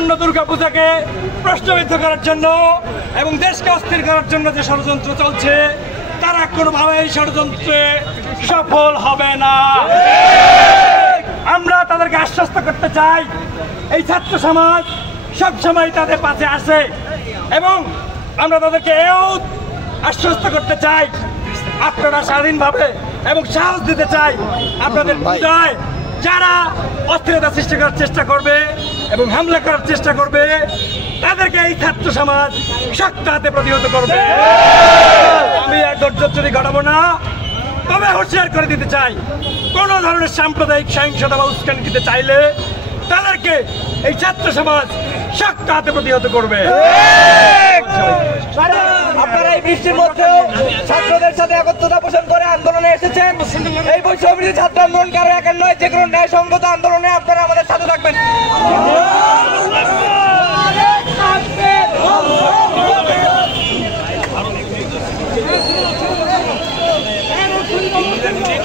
আসন্ন দুর্গাপূজাকে প্রশ্নবিদ্ধ করার জন্য এবং দেশকে অস্থির করার জন্য যে ষড়যন্ত্র চলছে, তারা কোনোভাবেই ষড়যন্ত্রে সফল হবে না। আমরা তাদেরকে আশ্বস্ত করতে চাই, এই ছাত্র সমাজ সবসময় তাদের পাশে আসে এবং আমরা তাদেরকে এও আশ্বস্ত করতে চাই, আপনারা স্বাধীনভাবে এবং সাহস দিতে চাই আপনাদের পূজায় যারা অস্থিরতা সৃষ্টি করার চেষ্টা করবে এবং হামলা করার চেষ্টা করবে, তাদেরকে এই ছাত্র সমাজ শক্ত হাতে প্রতিহত করবে। আমি আর ধৈর্যচ্যুতি ঘটাবো না, তবে হুঁশিয়ার করে দিতে চাই, কোনো ধরনের সাম্প্রদায়িক সহিংসতা বা উস্কানি দিতে চাইলে তাদেরকে এই ছাত্র সমাজ শক্ত হাতে প্রতিহত করবে। আপনারা এই বৃষ্টির মধ্যেও ছাত্রদের সাথে একত্রতা পোষণ করে আন্দোলনে এসেছেন। এই বৈষম্যবিরোধী ছাত্র আন্দোলন কারো একার নয়, যে কোনো ন্যায়সঙ্গত আন্দোলনে আপনারা আমাদের সাথে থাকবেন।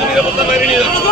নিরাপত্তা বাইরে নিয়ে যাচ্ছে।